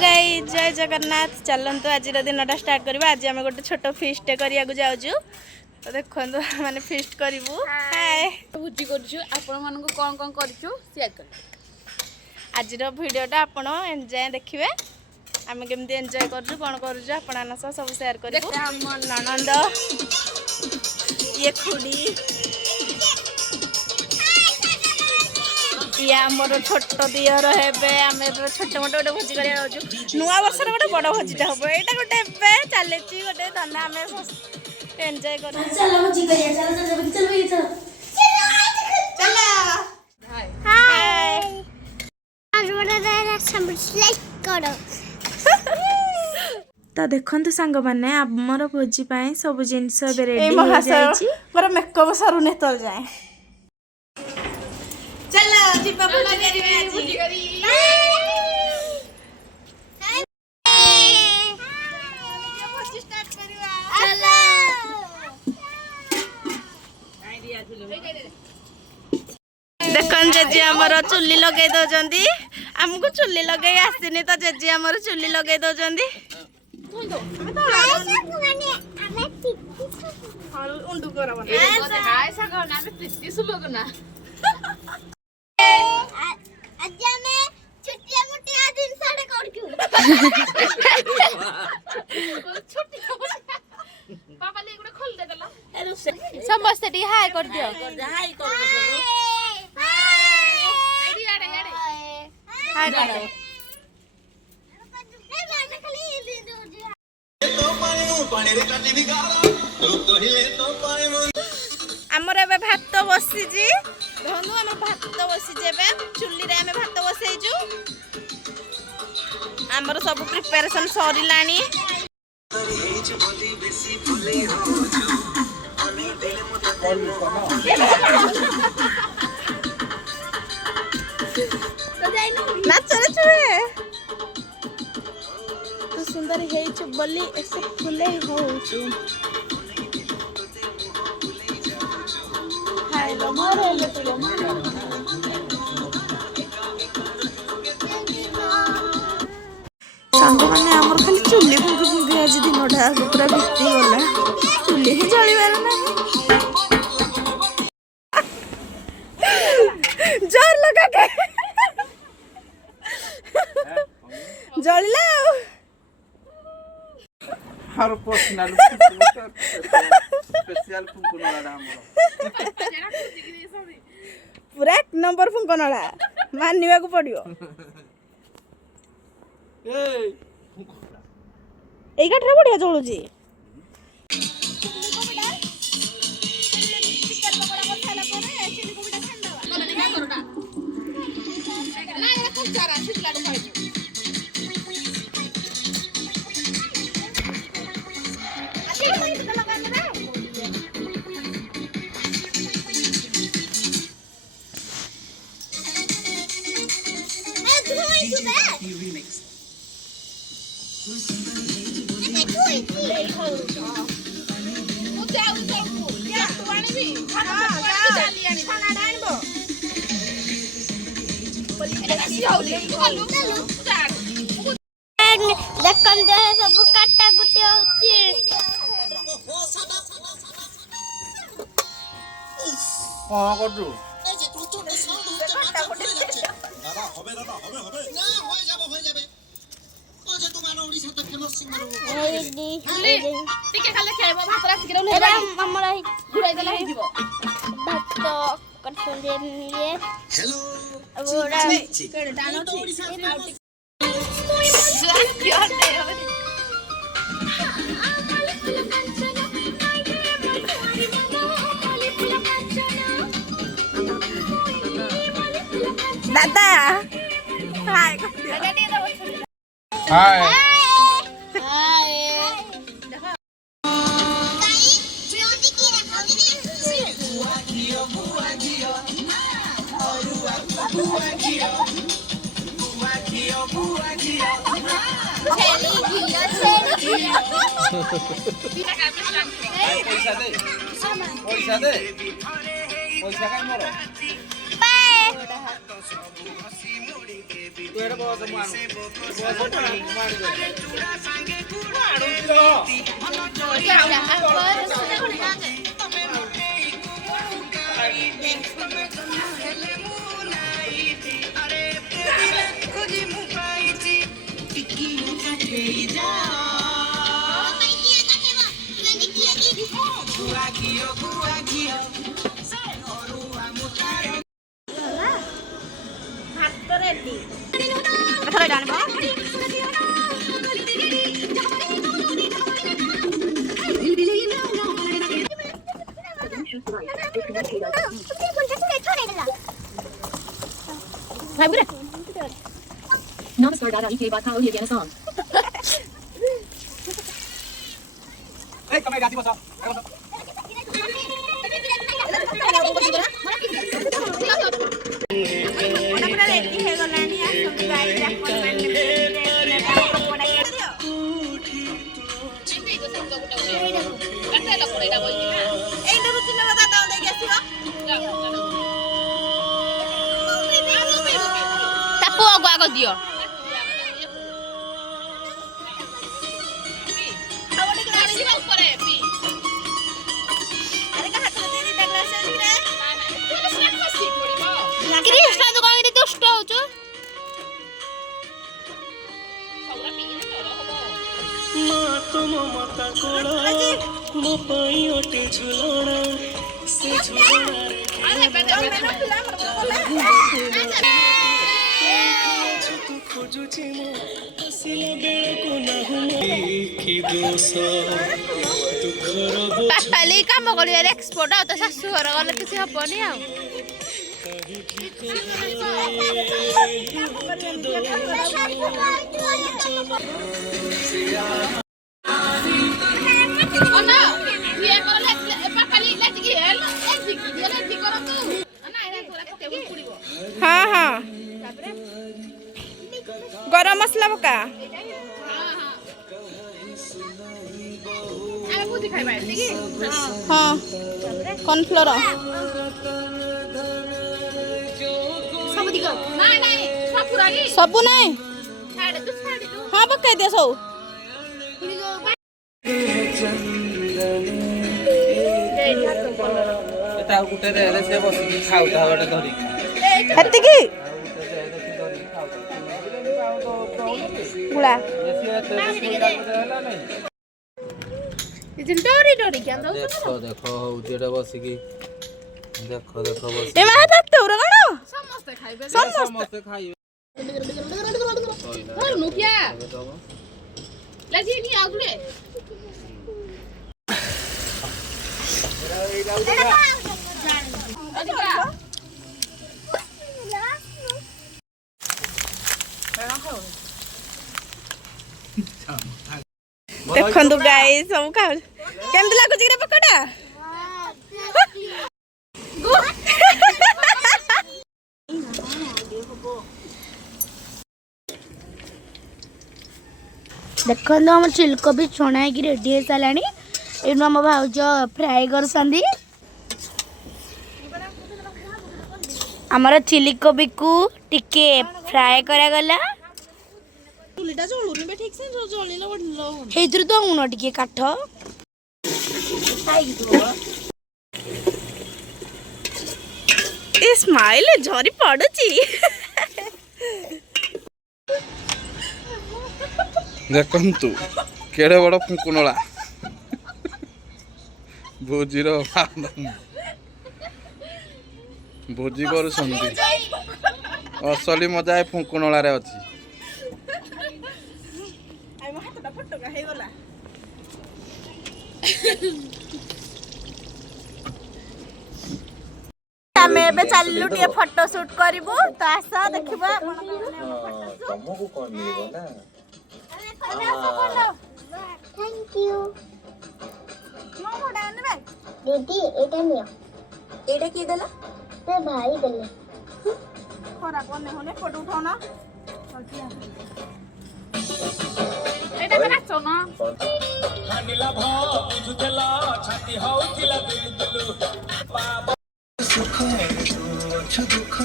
गाई जय जगन्नाथ चलतु आज दिन स्टार्ट करवा आज आम गोटे छोट फिस्ट करिया जाऊँ तो देखो माने फिस्ट करूँ हाय भोजी कौन कौन कर आज भिडियोटा आपण एंजॉय देखिए आम केमती एंजॉय करूँ कौन करूँ आपण सब सेयार कर ननंद ये खुड़ी ये आमर छोट दियर हे आम छोट मोट गोटे भोजी कर नुआ वर्ष गोटे बड़ भोजीटा हम यहाँ गोटे चली गोटे धना आम एंजॉय कर तो देखु सांग मैंने आमर भोजी सब जिनस रेडी मोर मेकअप सरुने तल जाए चलो जी पापा भोजी करी देखन जेजी हमर चुल्ली लगे दौजंदी हमको चुल्ली लगे आसीनी तो जेजी हमर चुल्ली लगे दौजंदी उंडू करबो ना हाय सागो ना प्रीति सुलोग ना आज मैं छुट्टियां मुट्टियां दिन साडे करछु छुट्टियां पापा ले गुडे खोल दे देला समस्त टी हाय कर दियो हाय कर रेडी आड़े हाय कर आमर ए भात बसी धनु आम भात बसी चुल्ली रे आम भात बसईचु आमर सब प्रिपरेशन सरिलानी नाचरे छुए तू सुंदर हेइछु बोली ऐसे फुले होउछु हाय लो मोरे ले तो सांग माने हमर खाली चुल्ली फुंकी आज दिनटा पूरा बीती गला चुल्ली ही जळीबार ना जोर लगा के जळला हर पर्सनल स्पेशल फुंकुनला हमर पूरा एक नंबर फुंकनला मानिबा को पड़ियो एई काठरे बढ़िया जळुजी देखन दे सब काटा गुटी होची हां करजु এই যে প্রচন্ড সাউন্ড হচ্ছে দাদা হবে না হয়ে যাবে ও যে তোমার ওড়িশা তো ফেমাস সিঙ্গার টিকে খালে খাইবো ভাত রাতি করে এরা আমরা ঘুরাই দেলা হই দিব ভাত করছন দে নিয়ে হ্যালো ওরা কেড়ে টানো ওড়িশা ফেমাস दादा हाय हाय पैसा दे पैसा काय मोर ତୁ ଏଇଟା ବସ ମୁଁ ଆଣୁ ଭାତ ରେଡି ଏଥର ଜାଣିବ Namaskar Dada Ike Baat Khao Ye Song. এই কমে গাছি বস ପୁରା ରେଡି ହେଇଗଲାଣି ଆସନ୍ତୁ ଗାଈ ଏଇଟାକୁ ଚିହ୍ନ କଥା ତାକୁ ଦେଇକି ଆସିବ ତା ପୁଅକୁ ଆଗ ଦିଅ କ୍ରିଷ୍ଣା ତୁ କଣ ଦୁଷ୍ଟ ହଉଛୁ ପାପାଲି କାମ କରିବାରେ ଏକ୍ସପର୍ଟ ଆଉ ତା ଶାଶୁ ଘର ଗଲେ କିଛି ହବନି ଆଉ ହଁ ହଁ ଗରମ ମସଲା ପକା ହଁ କର୍ଣ୍ଣଫ୍ଲୋର ସବୁ ନାଇଁ ହଁ ପକେଇ ଦିଅ ସବୁ এটা ଗୋଟେ ରେ ସେ ବସିକି ଖାଉଥା ଗୋଟେ ଧରିକି ଏତିକି ଗୁଳା ଡରି ଡରି ଦେଖ ଦେଖ ହଉଛି ଏଟା ବସିକି ଦେଖ ଦେଖ ବସି ଏ ମା ତୋର କଣ ସମସ୍ତେ ଖାଇବେ ସମସ୍ତେ ଖାଇବେ ନୁକିଆ ଲାଜି ନି ଆଗୁଲେ ଦେଖନ୍ତୁ ଗାଈ ସବୁ ଖାଉ କେମିତି ଲାଗୁଛି କି ପକୋଡା ଦେଖନ୍ତୁ ଆମ ଚିଲକୋବି ଛଣା ହେଇକି ରେଡି ହେଇସାରିଲାଣି ଏଇନୁ ଆମ ଭାଉଜ ଫ୍ରାଏ କରୁଛନ୍ତି ଆମର ଚିଲିକୋବିକୁ ଟିକେ ଫ୍ରାଏ କରାଗଲା ସେଇଥିରୁ ତ ଉଣ ଟିକେ କାଠ ଏ ସ୍ମାଇଲ ଝରି ପଡୁଛି ଦେଖନ୍ତୁ କେଡ଼େ ବଡ଼ ଫୁଙ୍କୁନଳା ଭୋଜିର ଭୋଜି କରୁଛନ୍ତି ଅସଲି ମଜା ଏ ଫୁଙ୍କୁନଳାରେ ଅଛି ଆମେ ଏବେ ଚାଲିଲୁ ଟିକେ ଫଟୋ ସୁଟ କରିବୁ ତ ଆସ ଦେଖିବା ତମକୁ କଣ ମିଳିବ ନା थैंक यू दीदी एटा नियो एटा की देला ते भाई देले खरा कोने होने फोटो उठाना एटा कना सोना हानिला भ बुझुतेला छाती होउतिला दिलु बाबा सुख दुख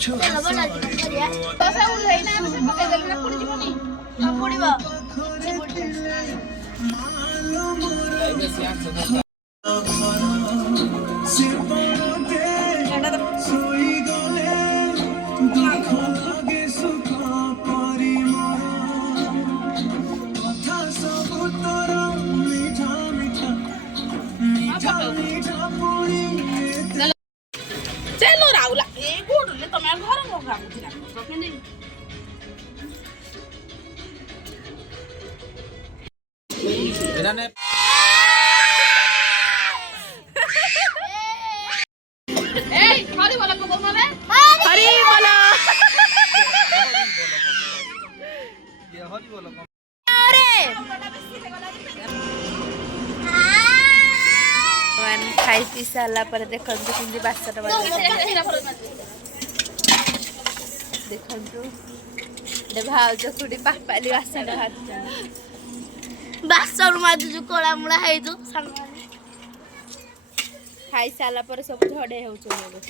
ଚାଲ ବଡ଼ କରିବା ଦଶା ହେଇନା ଆମେ ସେ ପକେଇଦେଲୁ ନା ପୁଣି ଯିବନି ହଁ ପଡ଼ିବ ସେ ପଡ଼ିବ ଏଇଟା ତ ଚାଲ ରାଉଲା ଏ କୋଉଠୁ ତମେ ଘର ମୋ କାମ ଥିଲା କେମିତି ଏଇଟା ନେ ଏଇ ହରି ବୋଲ ପକଉନ ରେ ହରି ବୋଲ ହରି ବୋଲ ଖାଇ ପିଇ ସାରିଲା ପରେ ଦେଖନ୍ତୁ କେମିତି ବାସନ ଦେଖନ୍ତୁ ଗୋଟେ ଭାଉଜ ଖୁଡି ପାପାଲି ବାସନ ଭାଜୁଛନ୍ତି ବାସନ ମାଜୁଛୁ କଳା ମୂଳା ହେଇଛୁ ସାଙ୍ଗମାନେ ଖାଇ ସାରିଲା ପରେ ସବୁ ଝଡେଇ ହେଉଛନ୍ତି ଏବେ